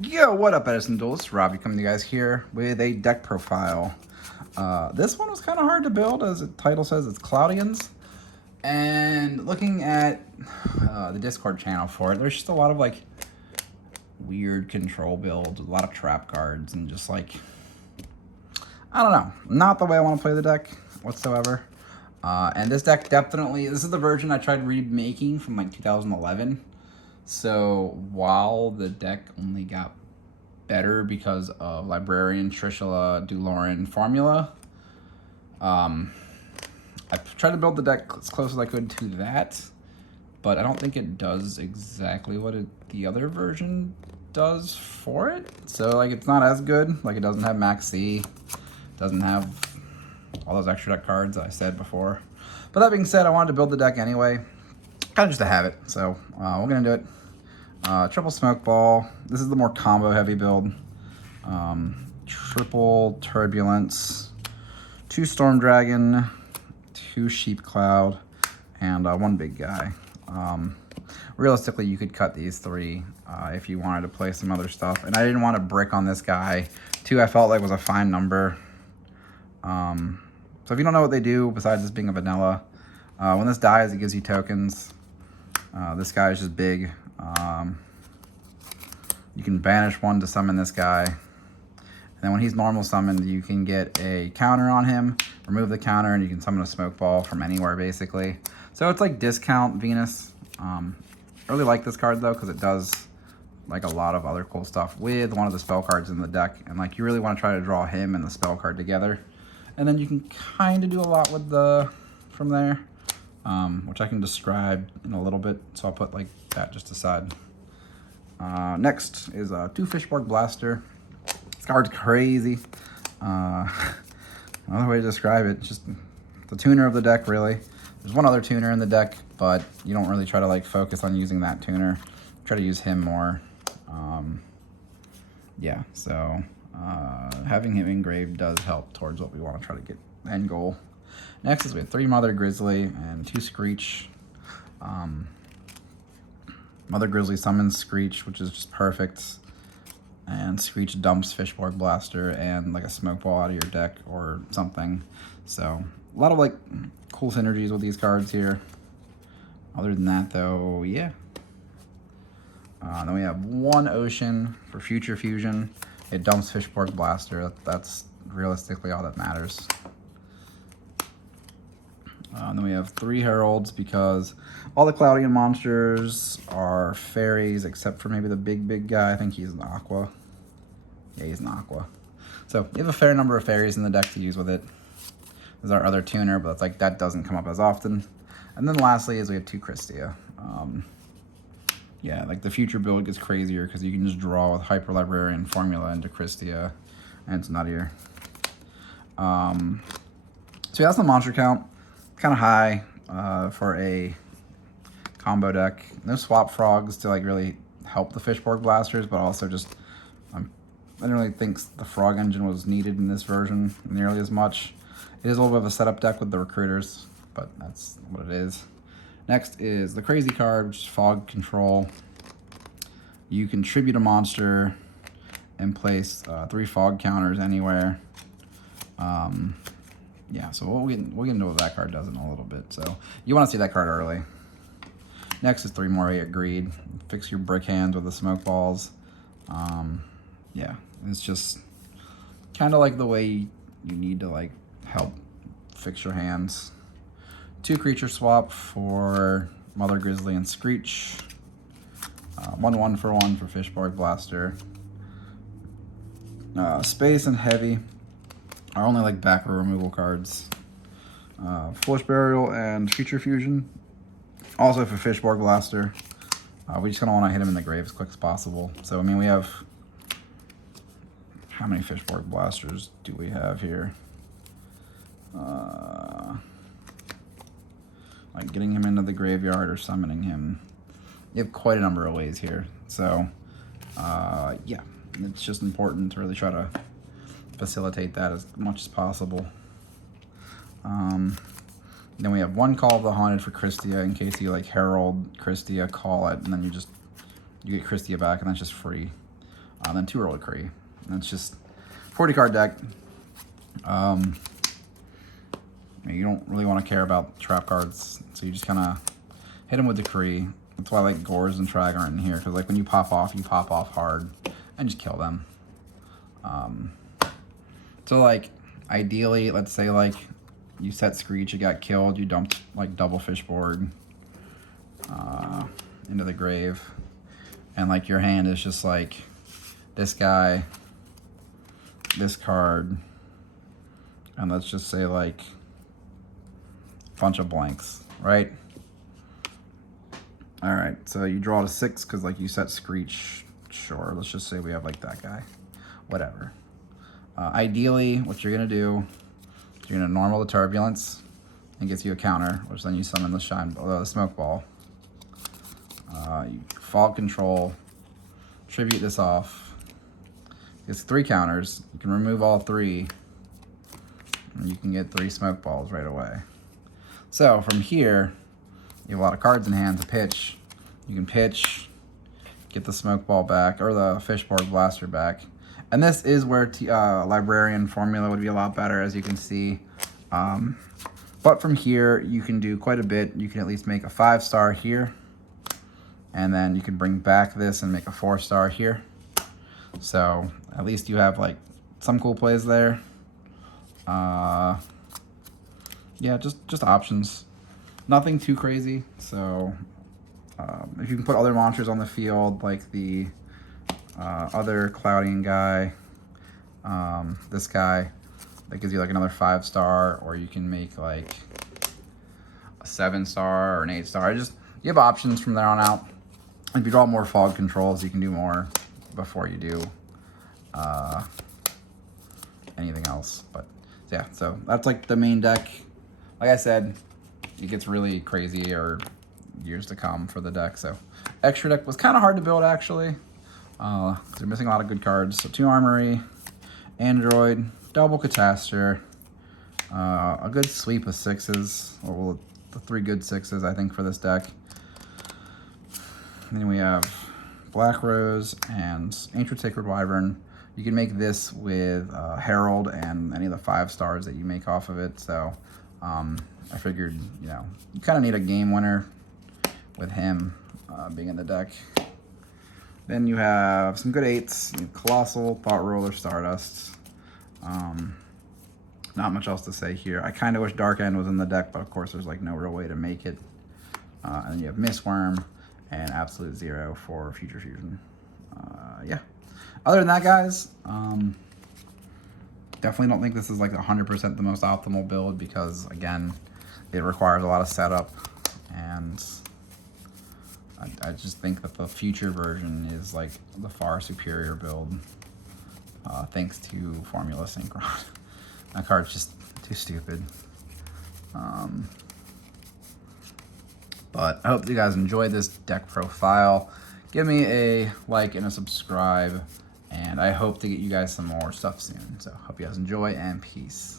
Yo, what up, Edison Duelists? Robbie coming to you guys here with a deck profile. This one was kind of hard to build, as the title says, it's Cloudians. And looking at the Discord channel for it, there's just a lot of like weird control builds, a lot of trap cards, and just like, I don't know, not the way I want to play the deck whatsoever. And this deck definitely, this is the version I tried remaking from like 2011. So while the deck only got better because of Librarian, Trishula, Duloran formula, I tried to build the deck as close as I could to that, but I don't think it does exactly what the other version does for it. So like it's not as good. Like it doesn't have Max C, doesn't have all those extra deck cards I said before. But that being said, I wanted to build the deck anyway, kind of just to have it. So we're gonna do it. Triple Smoke Ball. This is the more combo heavy build. Triple Turbulence, 2 Storm Dragon, 2 Sheep Cloud, and 1 big guy. Realistically, you could cut these 3 if you wanted to play some other stuff. And I didn't want to brick on this guy. 2 I felt like was a fine number. So if you don't know what they do, besides this being a vanilla, when this dies, it gives you tokens. This guy is just big. You can banish 1 to summon this guy. And then when he's normal summoned, you can get a counter on him, remove the counter, and you can summon a smoke ball from anywhere, basically. So it's like discount Venus. I really like this card, though, because it does like a lot of other cool stuff with one of the spell cards in the deck. And like you really want to try to draw him and the spell card together. And then you can kind of do a lot with from there, which I can describe in a little bit. So I'll put like that just aside. Next is a 2 Fishborg Blaster. This card's crazy. Another way to describe it, just the tuner of the deck, really. There's one other tuner in the deck, but you don't really try to like focus on using that tuner. Try to use him more. Yeah, so having him engraved does help towards what we want to try to get end goal. Next is we have 3 Mother Grizzly and 2 Screech. Mother Grizzly summons Screech, which is just perfect. And Screech dumps Fishborg Blaster and like a smoke ball out of your deck or something. So a lot of like cool synergies with these cards here. Other than that though, yeah. Then we have 1 Ocean for Future Fusion. It dumps Fishborg Blaster. That's realistically all that matters. Then we have 3 Heralds because all the Cloudian monsters are fairies except for maybe the big guy. I think he's an Aqua. Yeah, he's an Aqua. So you have a fair number of fairies in the deck to use with it. There's our other tuner, but it's like that doesn't come up as often. And then lastly is we have 2 Christia. Yeah, like the future build gets crazier because you can just draw with Hyper Librarian formula into Christia, and it's nuttier. So yeah, that's the monster count. Kind of high for a combo deck. No swap frogs to like really help the Fishborg Blasters, but also just I didn't really think the frog engine was needed in this version nearly as much. It is a little bit of a setup deck with the recruiters, but that's what it is. Next is the crazy card, which is Fog Control. You can tribute a monster and place 3 fog counters anywhere. Yeah, so we'll get into what that card does in a little bit. So you want to see that card early. Next is 3 Moria Greed. Fix your brick hands with the smoke balls. Yeah, it's just kind of like the way you need to like help fix your hands. 2 creature swap for Mother Grizzly and Screech. 1/1 for 1 for Fishborg Blaster. Space and Heavy are only like back row removal cards. Foolish Burial and Future Fusion. Also for Fishborg Blaster. We just kind of want to hit him in the grave as quick as possible. So, I mean, we have... How many Fishborg Blasters do we have here? Like getting him into the graveyard or summoning him. You have quite a number of ways here. So, yeah, it's just important to really try to facilitate that as much as possible. Then we have 1 Call of the Haunted for Christia in case you like Herald Christia, call it, and then you get Christia back, and that's just free. then 2 early Kree. And it's just 40 card deck. You don't really want to care about trap cards, so you just kind of hit them with the Kree. That's why like Gores and Trag aren't in here, because like when you pop off hard and just kill them. So like ideally, let's say like you set Screech, you got killed, you dumped like double Fishboard into the grave, and like your hand is just like this guy, this card, and let's just say like a bunch of blanks, right? All right, so you draw to 6 because like you set Screech. Sure, let's just say we have like that guy, whatever. Ideally, what you're gonna do is you're gonna normal the Turbulence and gets you a counter, which then you summon the Smoke Ball. You Fog Control, tribute this off. It's 3 counters. You can remove all 3, and you can get 3 Smoke Balls right away. So from here, you have a lot of cards in hand to pitch. You can pitch, get the Smoke Ball back, or the Fishboard Blaster back. And this is where Librarian formula would be a lot better, as you can see. But from here, you can do quite a bit. You can at least make a 5-star here. And then you can bring back this and make a 4-star here. So at least you have like some cool plays there. Yeah, just options. Nothing too crazy. So if you can put other monsters on the field, like the other Cloudian guy, this guy, that gives you like another 5-star, or you can make like a 7-star or an 8-star. You have options from there on out. If you draw more Fog Controls, you can do more before you do anything else. But yeah, so that's like the main deck. Like I said, it gets really crazy or years to come for the deck. So extra deck was kind of hard to build, actually. They're missing a lot of good cards. So 2 Armory, Android, double Catastor, a good sweep of 6s, well, the 3 good 6s, I think, for this deck. And then we have Black Rose and Ancient Sacred Wyvern. You can make this with Herald and any of the 5 stars that you make off of it. So I figured, you know, you kind of need a game winner with him being in the deck. Then you have some good 8s, you have Colossal, Thought Roller, Stardust. Not much else to say here. I kind of wish Dark End was in the deck, but of course there's like no real way to make it. And you have Mistworm and Absolute Zero for Future Fusion. Yeah. Other than that, guys, definitely don't think this is like 100% the most optimal build, because again, it requires a lot of setup, and I just think that the future version is like the far superior build, thanks to Formula Synchron. That card's just too stupid. But I hope you guys enjoyed this deck profile. Give me a like and a subscribe, and I hope to get you guys some more stuff soon. So hope you guys enjoy, and peace.